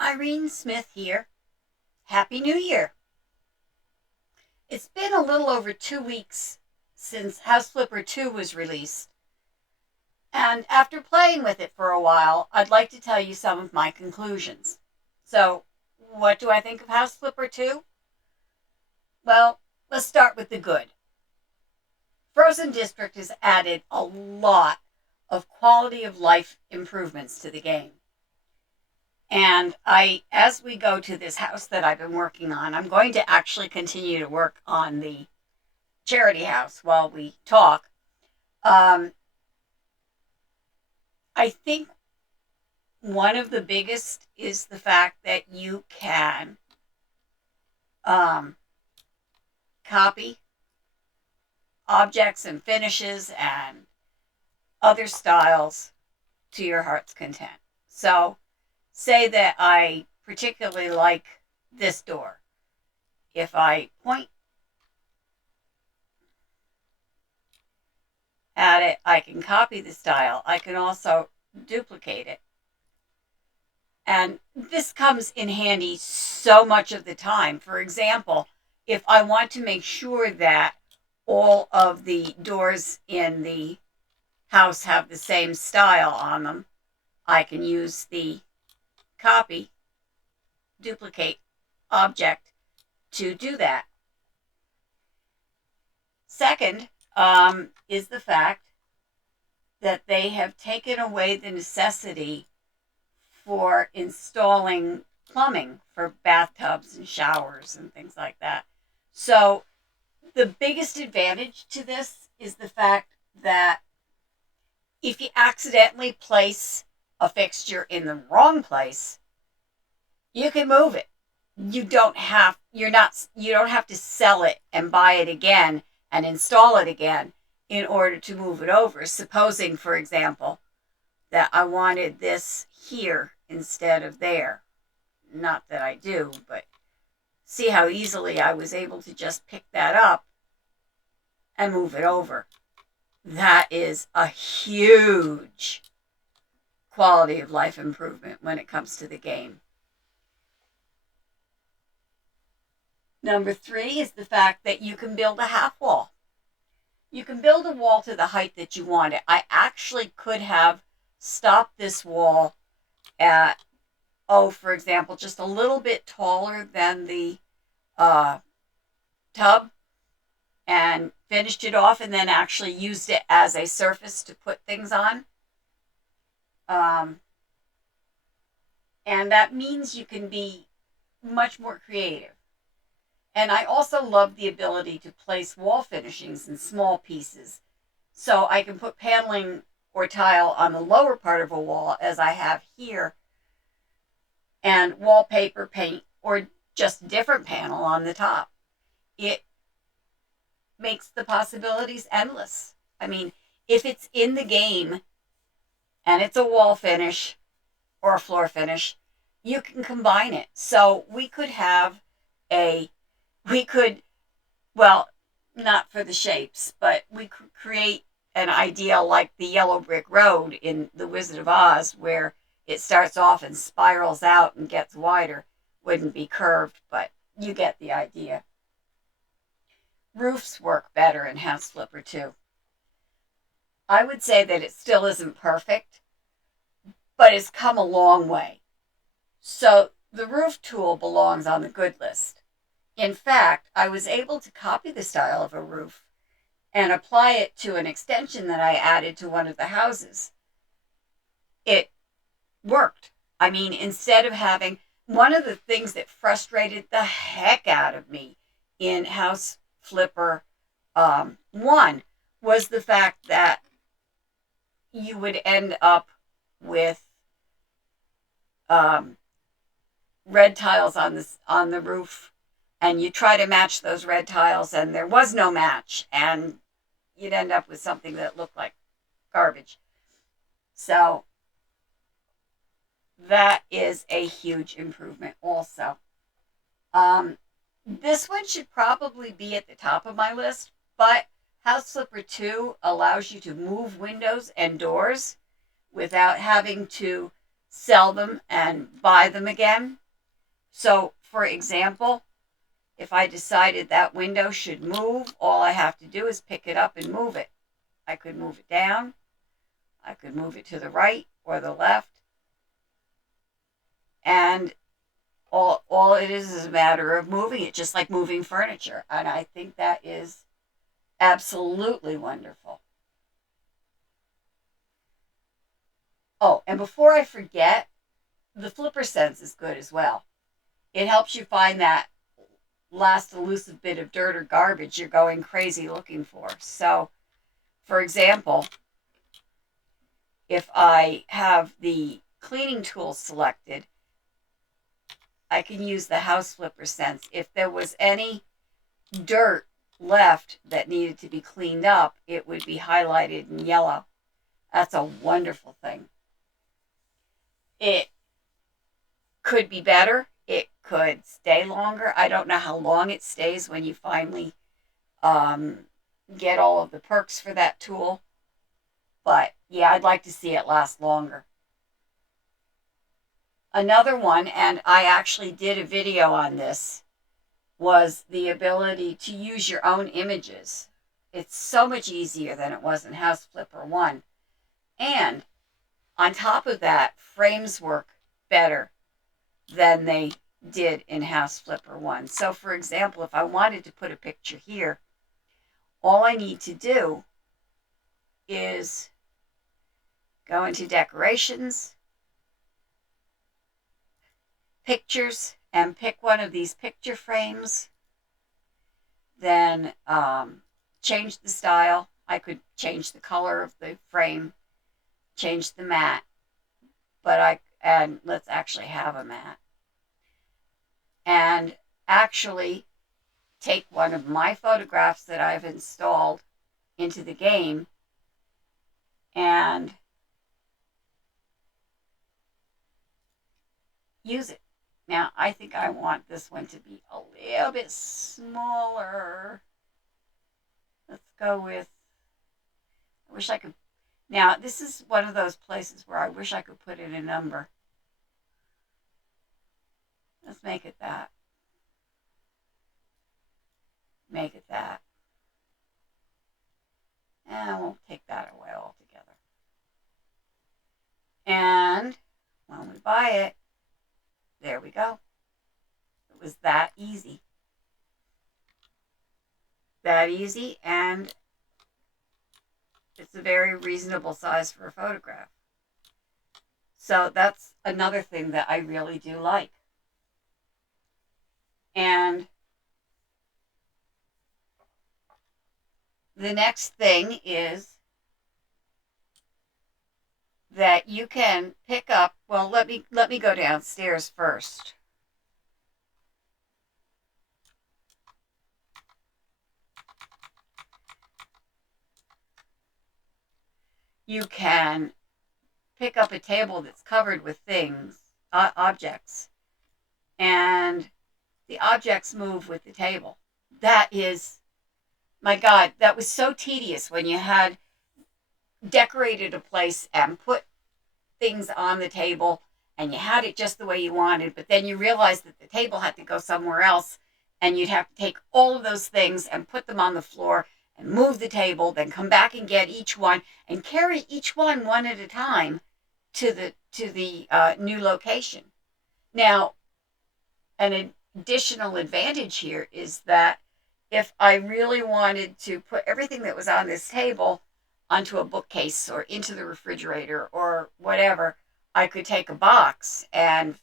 Irene Smith here. Happy New Year. It's been a little over 2 weeks since House Flipper 2 was released, and after playing with it for a while, I'd like to tell you some of my conclusions. So, what do I think of House Flipper 2? Well, let's start with the good. Frozen District has added a lot of quality of life improvements to the game. And as we go to this house that I've been working on, I'm going to actually continue to work on the charity house while we talk. I think one of the biggest is the fact that you can copy objects and finishes and other styles to your heart's content. So, say that I particularly like this door. If I point at it, I can copy the style. I can also duplicate it. And this comes in handy so much of the time. For example, if I want to make sure that all of the doors in the house have the same style on them, I can use the copy, duplicate object to do that. Second, is the fact that they have taken away the necessity for installing plumbing for bathtubs and showers and things like that. So the biggest advantage to this is the fact that if you accidentally place a fixture in the wrong place, you can move it. You don't have to sell it and buy it again and install it again in order to move it over. Supposing, for example, that I wanted this here instead of there. Not that I do, but see how easily I was able to just pick that up and move it over. That is a huge quality of life improvement when it comes to the game. Number 3 is the fact that you can build a half wall. You can build a wall to the height that you want it. I actually could have stopped this wall at, for example, just a little bit taller than the tub and finished it off and then actually used it as a surface to put things on. And that means you can be much more creative. And I also love the ability to place wall finishings in small pieces. So I can put paneling or tile on the lower part of a wall, as I have here, and wallpaper, paint, or just a different panel on the top. It makes the possibilities endless. I mean, if it's in the game and it's a wall finish or a floor finish, you can combine it. So we could well, not for the shapes, but we could create an idea like the yellow brick road in The Wizard of Oz, where it starts off and spirals out and gets wider. Wouldn't be curved, but you get the idea. Roofs work better in House Flipper 2. I would say that it still isn't perfect, but it's come a long way. So the roof tool belongs on the good list. In fact, I was able to copy the style of a roof and apply it to an extension that I added to one of the houses. It worked. I mean, instead of having one of the things that frustrated the heck out of me in House Flipper 1 was the fact that you would end up with red tiles on the roof, and you try to match those red tiles, and there was no match, and you'd end up with something that looked like garbage. So that is a huge improvement also. This one should probably be at the top of my list, but House Flipper 2 allows you to move windows and doors without having to sell them and buy them again. So, for example, if I decided that window should move, all I have to do is pick it up and move it. I could move it down, I could move it to the right or the left, and all it is a matter of moving it, just like moving furniture. And I think that is absolutely wonderful. Oh, and before I forget, the flipper sense is good as well. It helps you find that last elusive bit of dirt or garbage you're going crazy looking for. So, for example, if I have the cleaning tool selected, I can use the house flipper sense. If there was any dirt left that needed to be cleaned up, it would be highlighted in yellow. That's a wonderful thing. It could be better. It could stay longer. I don't know how long it stays when you finally get all of the perks for that tool. But yeah, I'd like to see it last longer. Another one, and I actually did a video on this, was the ability to use your own images. It's so much easier than it was in House Flipper 1. And on top of that, frames work better than they did in House Flipper 1. So for example, if I wanted to put a picture here, all I need to do is go into Decorations, Pictures, and pick one of these picture frames. Then change the style. I could change the color of the frame, change the mat, and let's actually have a mat. And actually take one of my photographs that I've installed into the game and use it. Now, I think I want this one to be a little bit smaller. Let's go with, I wish I could, now this is one of those places where I wish I could put in a number. Let's make it that. Make it that. And we'll take that away altogether. And when we buy it, there we go. It was that easy. That easy, and it's a very reasonable size for a photograph. So that's another thing that I really do like. And the next thing is that you can pick up, well, let me go downstairs first. You can pick up a table that's covered with things, objects, and the objects move with the table. That is, my God, that was so tedious when you had decorated a place and put things on the table and you had it just the way you wanted, but then you realized that the table had to go somewhere else and you'd have to take all of those things and put them on the floor and move the table, then come back and get each one and carry each one at a time to the new location. Now, an additional advantage here is that if I really wanted to put everything that was on this table onto a bookcase or into the refrigerator or whatever, I could take a box and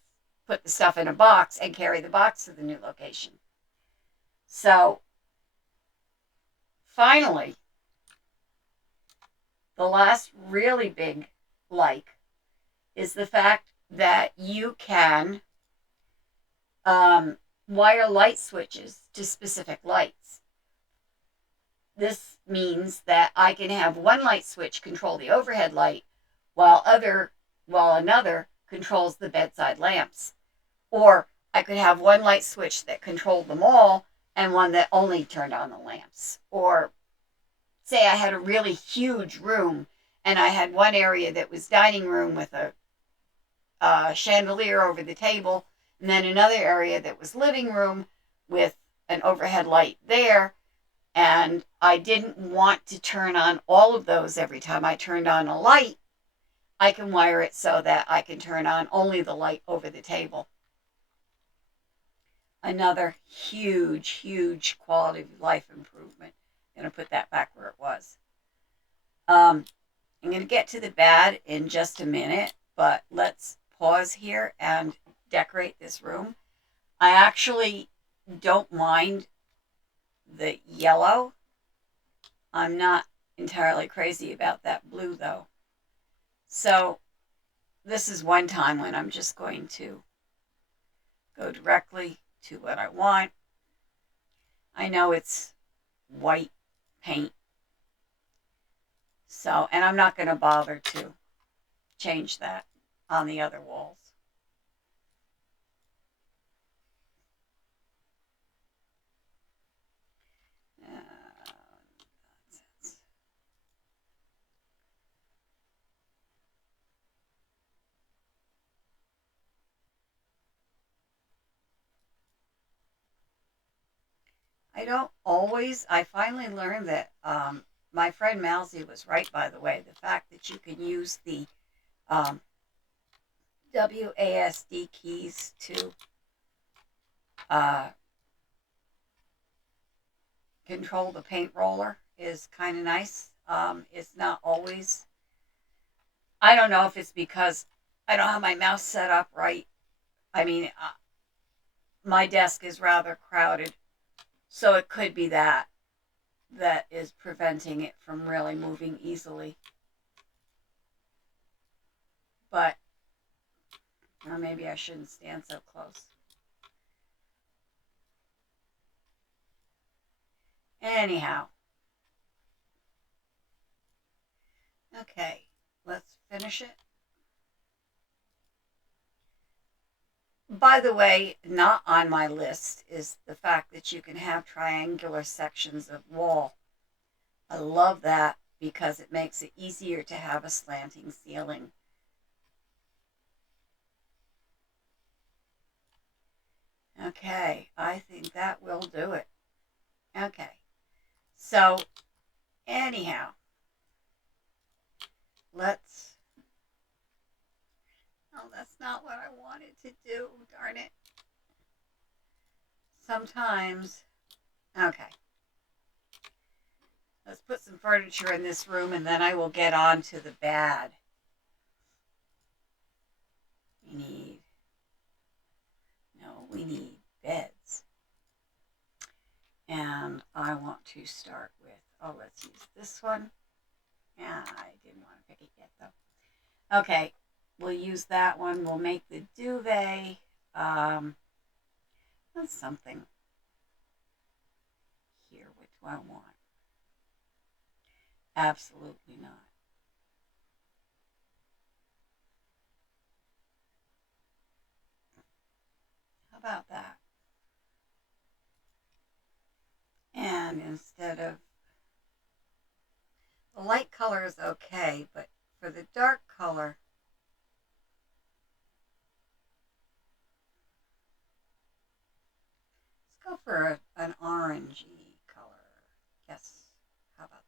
put the stuff in a box and carry the box to the new location. So finally, the last really big like is the fact that you can wire light switches to specific lights. This means that I can have one light switch control the overhead light while another controls the bedside lamps. Or I could have one light switch that controlled them all and one that only turned on the lamps. Or say I had a really huge room and I had one area that was dining room with a chandelier over the table, and then another area that was living room with an overhead light there. And I didn't want to turn on all of those every time I turned on a light. I can wire it so that I can turn on only the light over the table. Another huge, huge quality of life improvement. I'm going to put that back where it was. I'm going to get to the bad in just a minute, but let's pause here and decorate this room. I actually don't mind the yellow. I'm not entirely crazy about that blue though. So this is one time when I'm just going to go directly to what I want. I know it's white paint. So, and I'm not going to bother to change that on the other walls. Nonsense. I finally learned that my friend Mousy was right, by the way. The fact that you can use the um, WASD keys to control the paint roller is kind of nice. It's not always, I don't know if it's because I don't have my mouse set up right. I mean, my desk is rather crowded, so it could be that is preventing it from really moving easily. But, or maybe I shouldn't stand so close. Anyhow. Okay, let's finish it. By the way, not on my list is the fact that you can have triangular sections of wall. I love that because it makes it easier to have a slanting ceiling. Okay, I think that will do it. Okay, so anyhow, let's, oh, that's not what I wanted to do, darn it. Sometimes, okay. Let's put some furniture in this room and then I will get on to the bad. We need beds. And I want to start with, oh, let's use this one. Yeah, I didn't want to pick it yet though. Okay, we'll use that one. We'll make the duvet. That's something here. What do I want? Absolutely not. How about that? And instead of, the light color is okay, but for the dark color, let's go for an orangey color. Yes, how about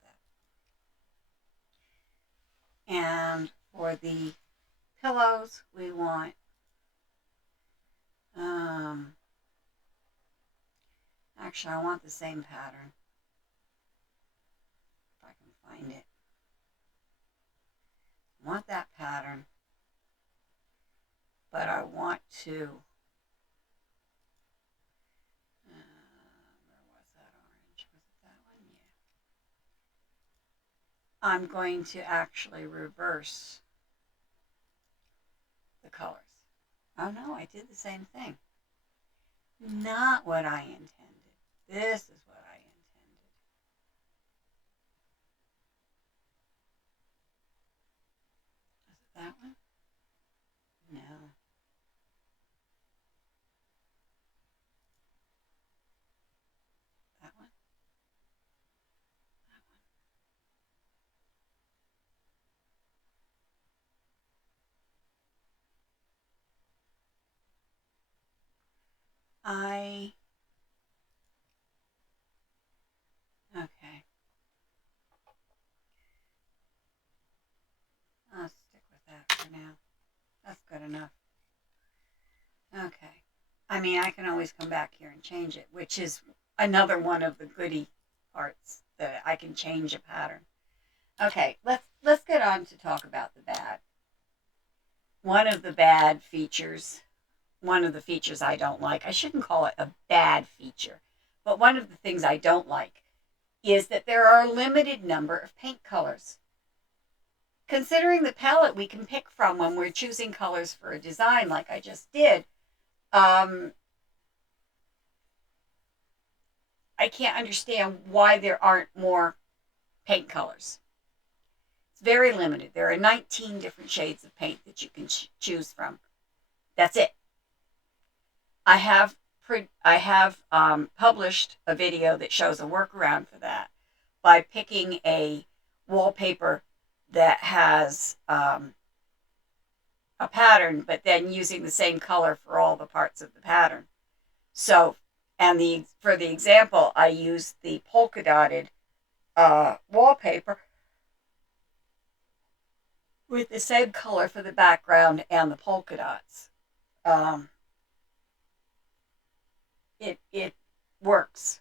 that? And for the pillows, we want actually I want the same pattern if I can find it. I want that pattern, but I want to where was that orange? Was it that one? Yeah. I'm going to actually reverse the colors. Oh no, I did the same thing. Not what I intended. This is what I intended. Was it that one? No. That one? That one. Okay. I'll stick with that for now. That's good enough. Okay. I mean, I can always come back here and change it, which is another one of the goody parts that I can change a pattern. Okay, let's get on to talk about the bad. One of the bad features, one of the features I don't like. I shouldn't call it a bad feature, but one of the things I don't like is that there are a limited number of paint colors. Considering the palette we can pick from when we're choosing colors for a design, like I just did, I can't understand why there aren't more paint colors. It's very limited. There are 19 different shades of paint that you can choose from. That's it. I have published a video that shows a workaround for that by picking a wallpaper that has a pattern, but then using the same color for all the parts of the pattern. So, and for the example, I used the polka dotted wallpaper with the same color for the background and the polka dots. It works.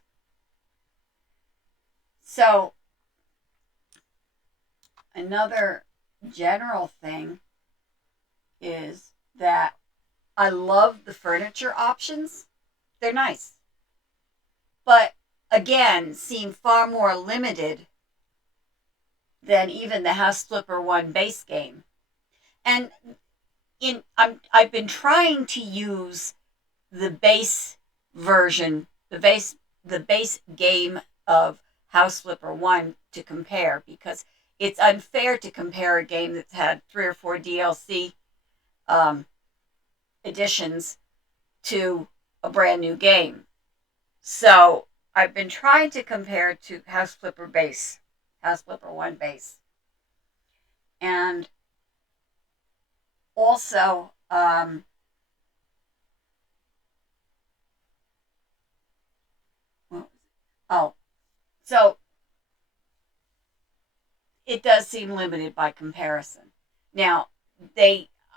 So another general thing is that I love the furniture options. They're nice. But again, seem far more limited than even the House Flipper 1 base game. And I've been trying to use the base version, the base game of House Flipper 1 to compare, because it's unfair to compare a game that's had 3 or 4 DLC editions to a brand new game. So I've been trying to compare to House Flipper 1 base. And also, so it does seem limited by comparison. Now,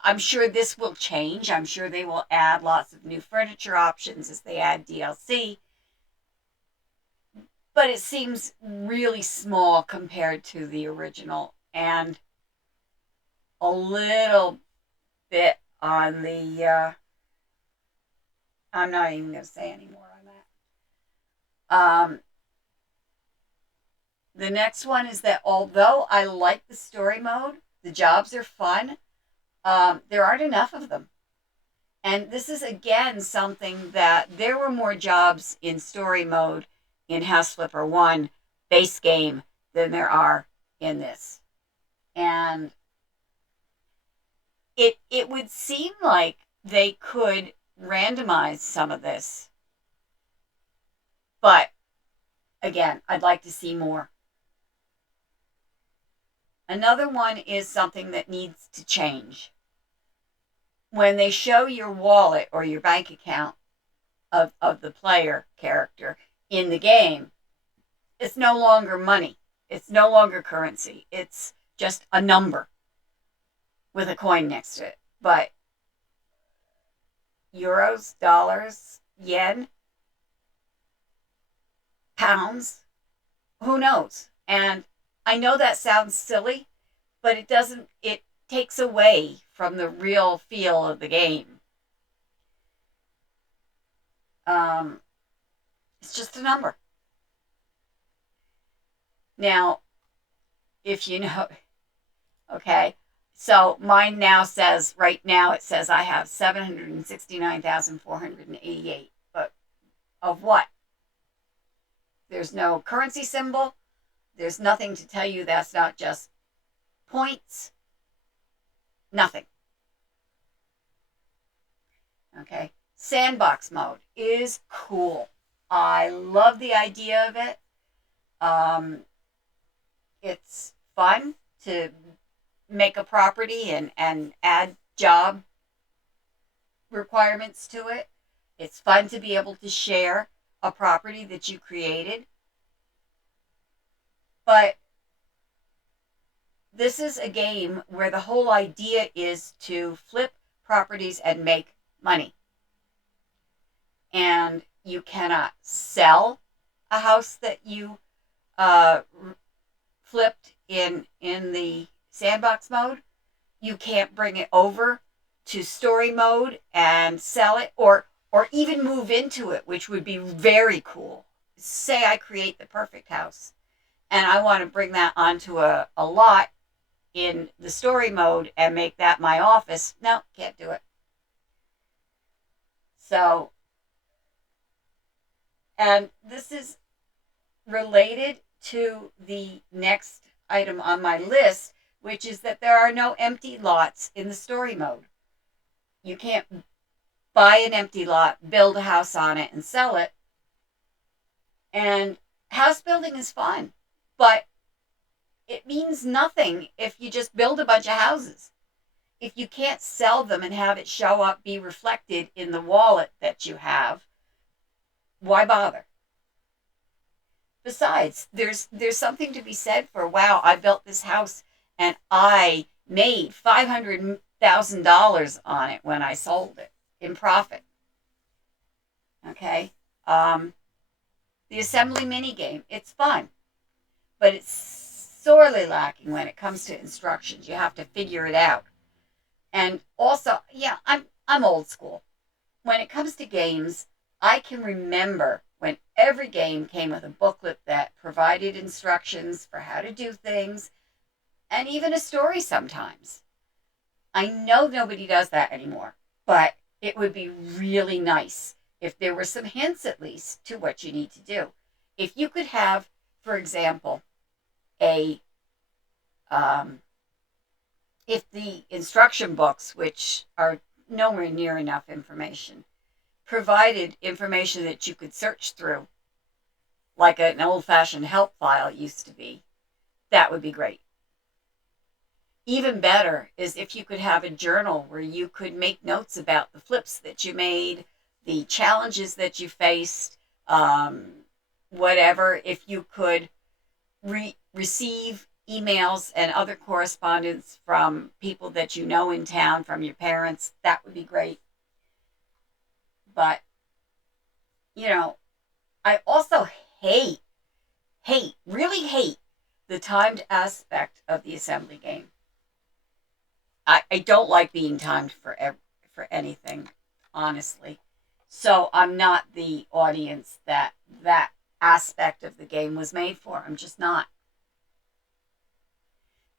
I'm sure this will change. I'm sure they will add lots of new furniture options as they add DLC. But it seems really small compared to the original, and a little bit on the, I'm not even going to say any more on that. The next one is that although I like the story mode, the jobs are fun, there aren't enough of them. And this is, again, something that there were more jobs in story mode in House Flipper 1 base game than there are in this. And it would seem like they could randomize some of this. But, again, I'd like to see more. Another one is something that needs to change. When they show your wallet or your bank account of the player character in the game, it's no longer money. It's no longer currency. It's just a number with a coin next to it. But euros, dollars, yen, pounds, who knows? And I know that sounds silly, but it takes away from the real feel of the game. It's just a number. Now, if you know, okay, so mine now says, right now it says I have 769,488. But of what? There's no currency symbol. There's nothing to tell you that's not just points. Nothing. Okay. Sandbox mode is cool. I love the idea of it. It's fun to make a property and add job requirements to it. It's fun to be able to share a property that you created. But this is a game where the whole idea is to flip properties and make money. And you cannot sell a house that you uh, flipped in the sandbox mode. You can't bring it over to story mode and sell it, or even move into it, which would be very cool. Say I create the perfect house and I want to bring that onto a lot in the story mode and make that my office. No, can't do it. So, and this is related to the next item on my list, which is that there are no empty lots in the story mode. You can't buy an empty lot, build a house on it, and sell it. And house building is fun, but it means nothing if you just build a bunch of houses. If you can't sell them and have it show up, be reflected in the wallet that you have, why bother? Besides, there's something to be said for, wow, I built this house and I made $500,000 on it when I sold it in profit. Okay, the assembly mini game, it's fun, but it's sorely lacking when it comes to instructions. You have to figure it out. And also, yeah, I'm old school. When it comes to games, I can remember when every game came with a booklet that provided instructions for how to do things, and even a story sometimes. I know nobody does that anymore, but it would be really nice if there were some hints at least to what you need to do. If you could have, for example, if the instruction books, which are nowhere near enough information, provided information that you could search through, like an old-fashioned help file used to be, that would be great. Even better is if you could have a journal where you could make notes about the flips that you made, the challenges that you faced, whatever. If you could receive emails and other correspondence from people that you know in town, from your parents, that would be great. But, I also really hate the timed aspect of the assembly game. I don't like being timed for anything, honestly. So I'm not the audience that aspect of the game was made for. I'm just not.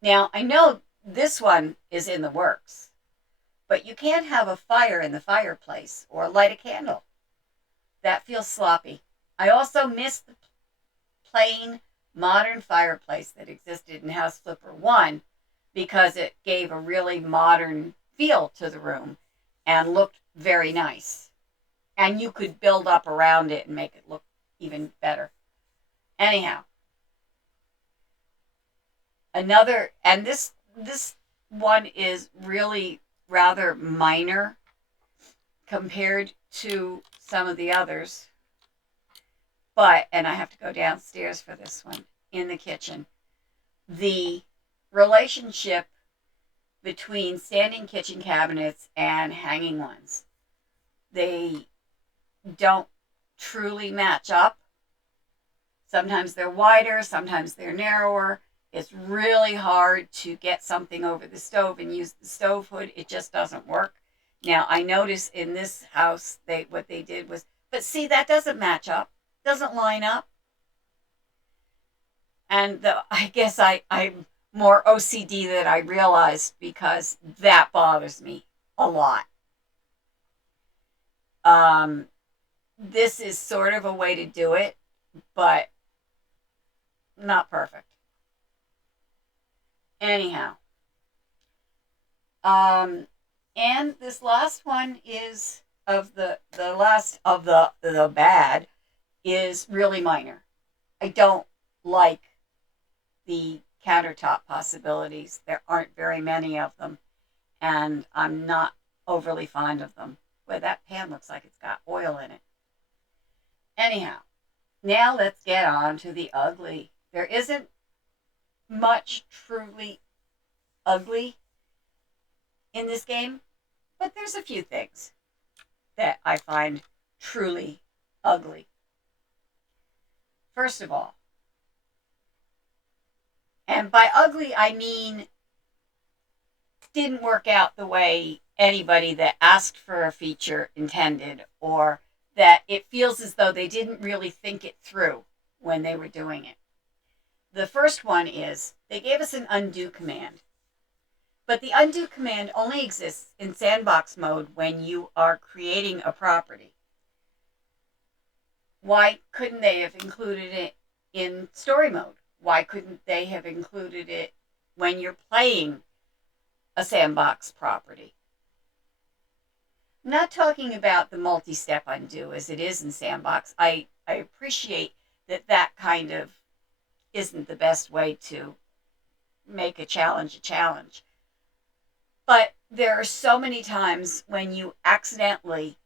Now, I know this one is in the works, but you can't have a fire in the fireplace or light a candle. That feels sloppy. I also miss the plain modern fireplace that existed in House Flipper 1 because it gave a really modern feel to the room and looked very nice. And you could build up around it and make it look even better. Anyhow, and this one is really rather minor compared to some of the others. But, and I have to go downstairs for this one, in the kitchen, the relationship between standing kitchen cabinets and hanging ones, they don't truly match up. Sometimes they're wider, sometimes they're narrower. It's really hard to get something over the stove and use the stove hood. It just doesn't work. Now, I notice in this house, what they did was, but see, that doesn't match up. Doesn't line up. And I guess I'm more OCD than I realized because that bothers me a lot. This is sort of a way to do it, but not perfect. Anyhow, and this last one is of the last of the bad is really minor. I don't like the countertop possibilities. There aren't very many of them, and I'm not overly fond of them. Boy, that pan looks like it's got oil in it. Anyhow, now let's get on to the ugly. There isn't much truly ugly in this game, but there's a few things that I find truly ugly. First of all, and by ugly I mean didn't work out the way anybody that asked for a feature intended, or that it feels as though they didn't really think it through when they were doing it. The first one is they gave us an undo command. But the undo command only exists in sandbox mode when you are creating a property. Why couldn't they have included it in story mode? Why couldn't they have included it when you're playing a sandbox property? I'm not talking about the multi-step undo as it is in sandbox. I appreciate that kind of isn't the best way to make a challenge a challenge. But there are so many times when you accidentally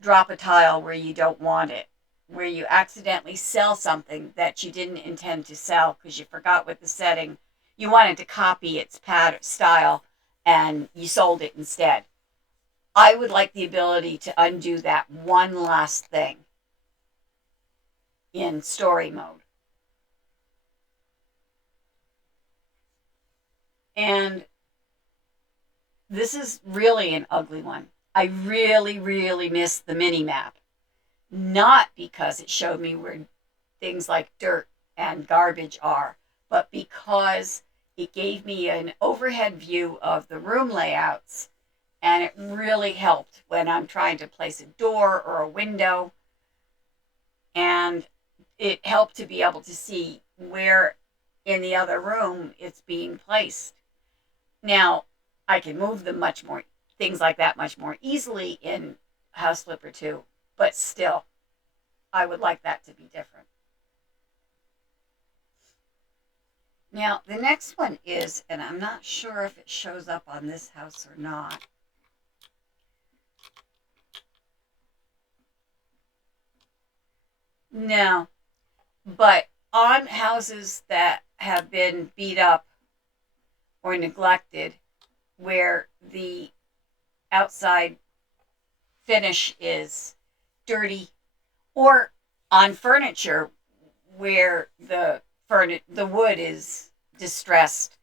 drop a tile where you don't want it, where you accidentally sell something that you didn't intend to sell because you forgot what the setting, you wanted to copy its pattern style and you sold it instead. I would like the ability to undo that one last thing in story mode. And this is really an ugly one. I really, really miss the mini map. Not because it showed me where things like dirt and garbage are, but because it gave me an overhead view of the room layouts, and it really helped when I'm trying to place a door or a window, and it helped to be able to see where in the other room it's being placed. Now, I can move them things like that much more easily in House Flipper 2, but still, I would like that to be different. Now, the next one is, and I'm not sure if it shows up on this house or not. No, but on houses that have been beat up or neglected, where the outside finish is dirty, or on furniture where the wood is distressed,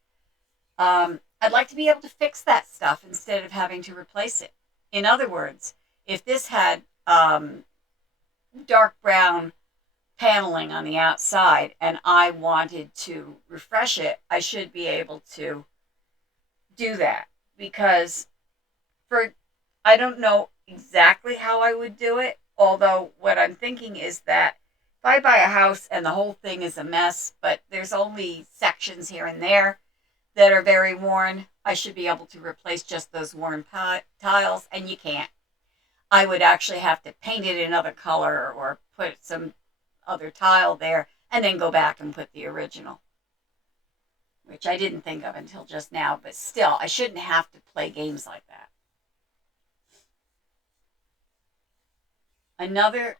I'd like to be able to fix that stuff instead of having to replace it. In other words, if this had dark brown paneling on the outside and I wanted to refresh it, I should be able to do that, because I don't know exactly how I would do it, although what I'm thinking is that if I buy a house and the whole thing is a mess, but there's only sections here and there that are very worn, I should be able to replace just those worn tiles, and you can't. I would actually have to paint it another color or put some other tile there and then go back and put the original, which I didn't think of until just now, but still, I shouldn't have to play games like that. Another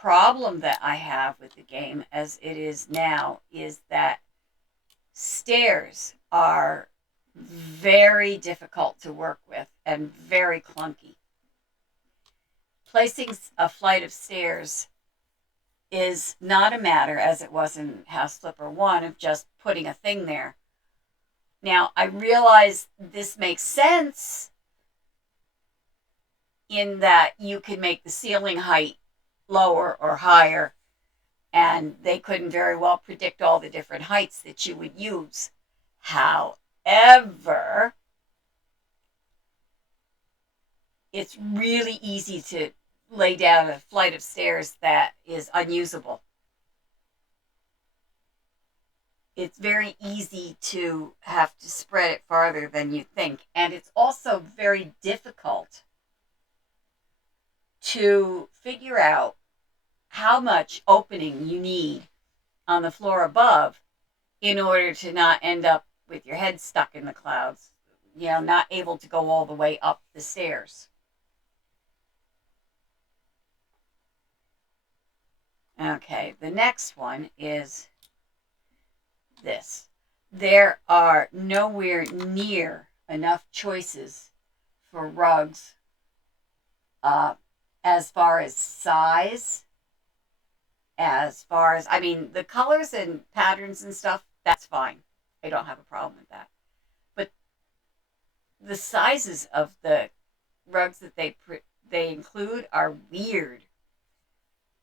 problem that I have with the game as it is now is that stairs are very difficult to work with and very clunky. Placing a flight of stairs is not a matter, as it was in House Flipper 1, of just putting a thing there. Now, I realize this makes sense in that you can make the ceiling height lower or higher, and they couldn't very well predict all the different heights that you would use. However, it's really easy to lay down a flight of stairs that is unusable. It's very easy to have to spread it farther than you think, and it's also very difficult to figure out how much opening you need on the floor above in order to not end up with your head stuck in the clouds, not able to go all the way up the stairs. Okay, the next one is this. There are nowhere near enough choices for rugs uh, as far as size, as far as, I mean, the colors and patterns and stuff, that's fine. I don't have a problem with that. But the sizes of the rugs that they include are weird.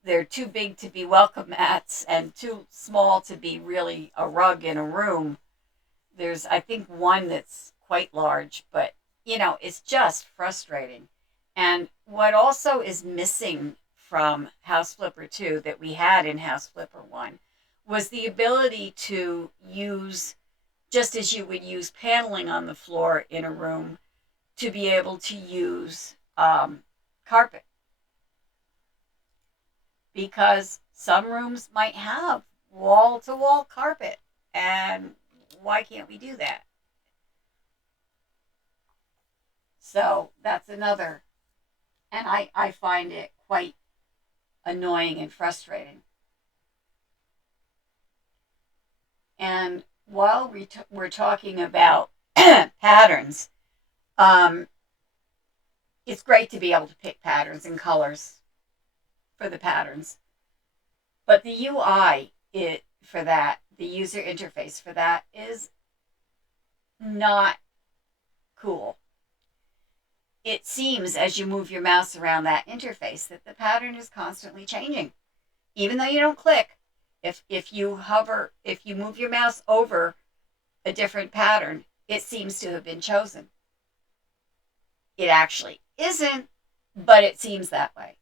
They're too big to be welcome mats and too small to be really a rug in a room. There's, I think, one that's quite large, but it's just frustrating. And what also is missing from House Flipper 2 that we had in House Flipper 1 was the ability to use, just as you would use paneling on the floor in a room, to be able to use carpet. Because some rooms might have wall to wall carpet. And why can't we do that? So that's another. And I find it quite annoying and frustrating. And while we're talking about patterns, it's great to be able to pick patterns and colors for the patterns. But the UI for that, the user interface for that, is not cool. It seems as you move your mouse around that interface that the pattern is constantly changing. Even though you don't click, if you move your mouse over a different pattern, it seems to have been chosen. It actually isn't, but it seems that way.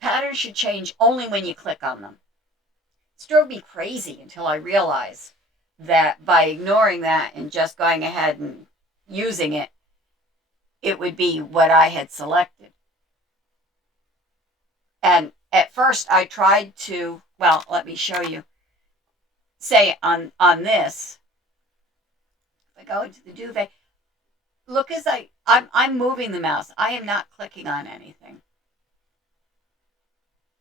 Patterns should change only when you click on them. It drove me crazy until I realized that by ignoring that and just going ahead and using it, it would be what I had selected. And at first I tried to, well, let me show you. Say on this, if I go into the duvet, look as I'm moving the mouse. I am not clicking on anything.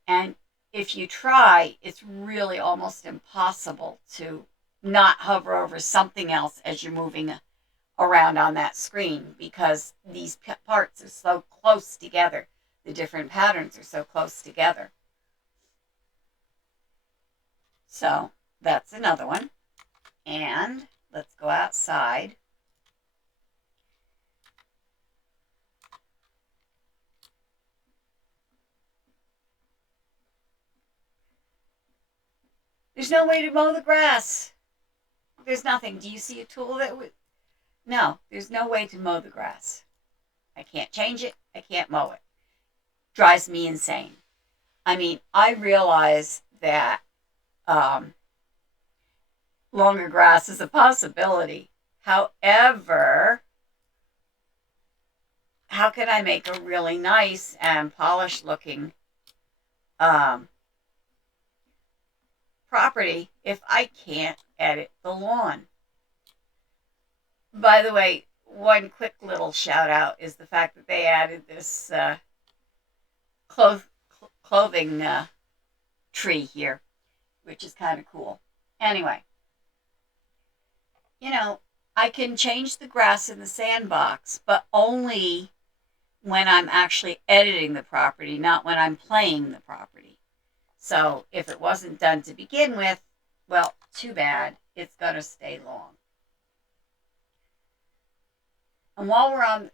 And if you try, it's really almost impossible to not hover over something else as you're moving around on that screen, because these parts are so close together. The different patterns are so close together. So that's another one. And let's go outside. There's no way to mow the grass. There's nothing. Do you see a tool that would? No, there's no way to mow the grass. I can't change it. I can't mow it. Drives me insane. I mean, I realize that longer grass is a possibility. However, how can I make a really nice and polished looking property if I can't edit the lawn? By the way, one quick little shout out is the fact that they added this clothing tree here, which is kind of cool. Anyway, I can change the grass in the sandbox, but only when I'm actually editing the property, not when I'm playing the property. So if it wasn't done to begin with, well, too bad. It's going to stay long. And while we're on,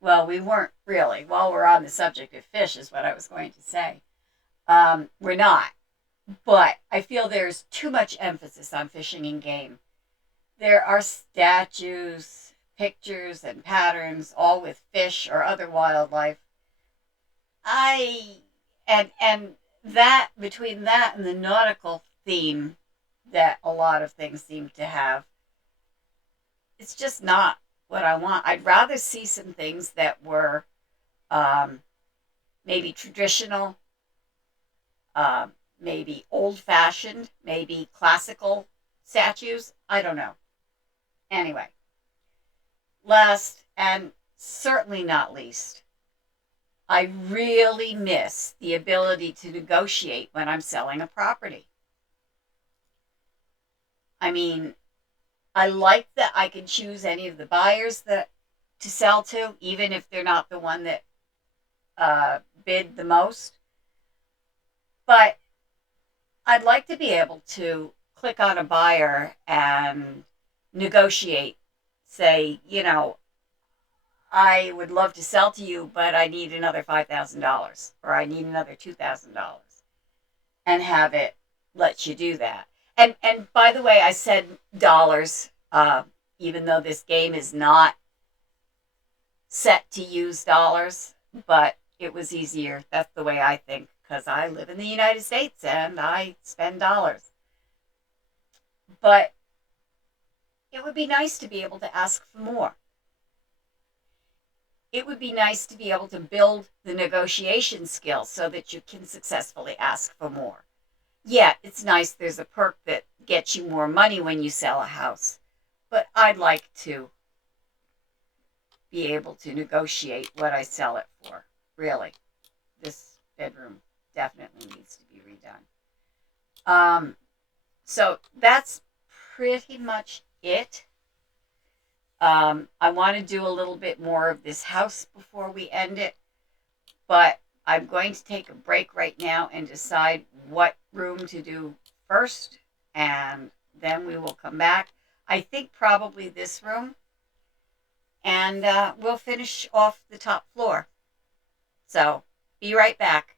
well, we weren't really. While we're on the subject of fish, is what I was going to say. We're not. But I feel there's too much emphasis on fishing and game. There are statues, pictures, and patterns, all with fish or other wildlife. And that, between that and the nautical theme that a lot of things seem to have, it's just not what I want. I'd rather see some things that were maybe traditional, maybe old-fashioned, maybe classical statues. I don't know. Anyway, last and certainly not least, I really miss the ability to negotiate when I'm selling a property. I mean, I like that I can choose any of the buyers that to sell to, even if they're not the one that bid the most. But I'd like to be able to click on a buyer and negotiate. Say, I would love to sell to you, but I need another $5,000 or I need another $2,000, and have it let you do that. And by the way, I said dollars, even though this game is not set to use dollars, but it was easier. That's the way I think, because I live in the United States and I spend dollars. But it would be nice to be able to ask for more. It would be nice to be able to build the negotiation skills so that you can successfully ask for more. Yeah, it's nice there's a perk that gets you more money when you sell a house, but I'd like to be able to negotiate what I sell it for. Really, this bedroom definitely needs to be redone. So that's pretty much it. I want to do a little bit more of this house before we end it, but I'm going to take a break right now and decide what room to do first, and then we will come back. I think probably this room, and we'll finish off the top floor. So be right back.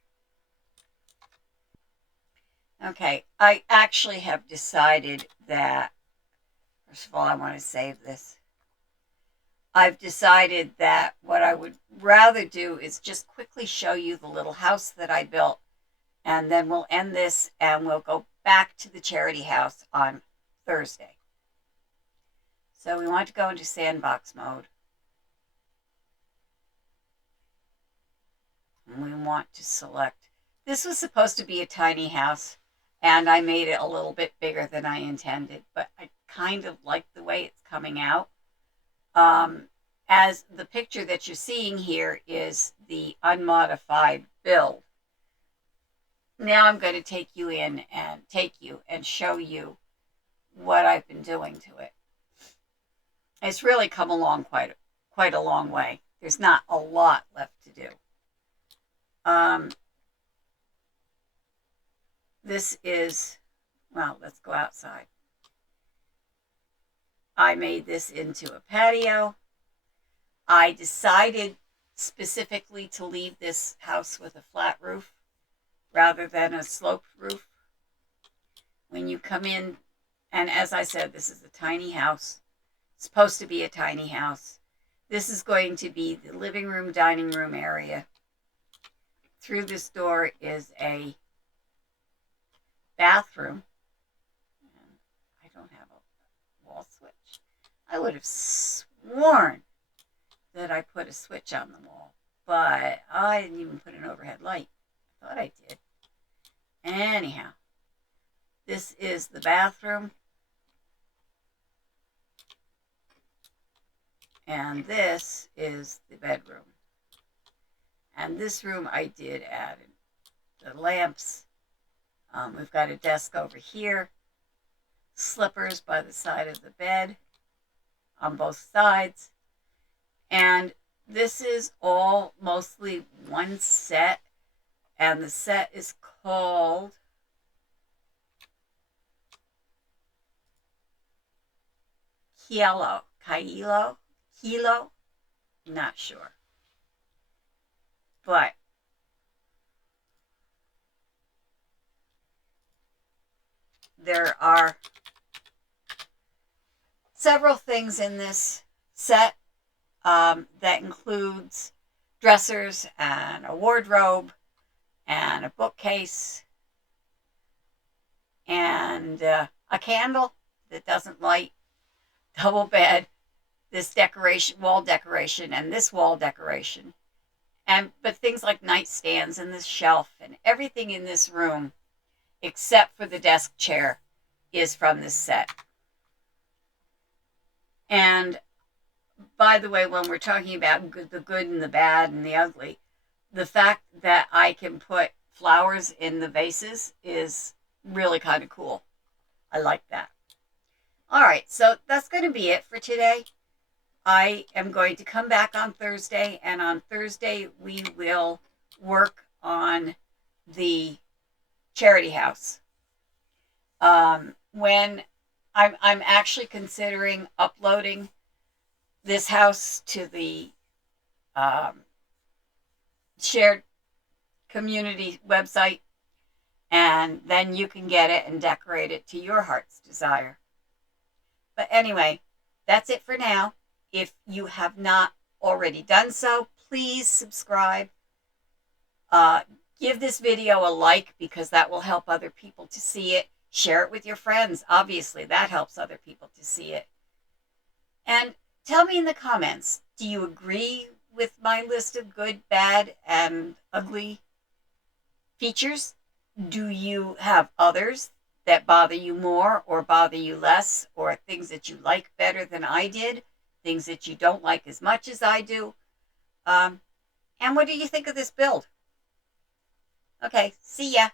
Okay, I actually have decided that, first of all, I want to save this. I've decided that what I would rather do is just quickly show you the little house that I built, and then we'll end this and we'll go back to the charity house on Thursday. So we want to go into sandbox mode. And we want to select, this was supposed to be a tiny house, and I made it a little bit bigger than I intended, but I kind of like the way it's coming out. As the picture that you're seeing here is the unmodified build. Now I'm going to take you in and show you what I've been doing to it. It's really come along quite a long way. There's not a lot left to do. This is, well, let's go outside. I made this into a patio. I decided specifically to leave this house with a flat roof rather than a sloped roof. When you come in, and as I said, this is a tiny house. It's supposed to be a tiny house. This is going to be the living room, dining room area. Through this door is a bathroom. I don't have a wall switch. I would have sworn that I put a switch on the wall, but I didn't even put an overhead light. I thought I did. Anyhow, this is the bathroom, and this is the bedroom. And this room I did add the lamps. We've got a desk over here, slippers by the side of the bed on both sides. And this is all mostly one set, and the set is called Kilo, not sure. But there are several things in this set. That includes dressers and a wardrobe and a bookcase and a candle that doesn't light, double bed, this decoration, wall decoration, and this wall decoration, but things like nightstands and this shelf and everything in this room except for the desk chair is from this set. And by the way, when we're talking about the good and the bad and the ugly, the fact that I can put flowers in the vases is really kind of cool. I like that. All right, so that's going to be it for today. I am going to come back on Thursday, and on Thursday we will work on the charity house. When I'm actually considering uploading this house to the um, shared community website, and then you can get it and decorate it to your heart's desire. But anyway, that's it for now. If you have not already done so, please subscribe. Uh, Give this video a like because that will help other people to see it. Share it with your friends. Obviously, that helps other people to see it. And tell me in the comments, do you agree with my list of good, bad, and ugly features? Do you have others that bother you more or bother you less, or things that you like better than I did, things that you don't like as much as I do? And what do you think of this build? Okay, see ya.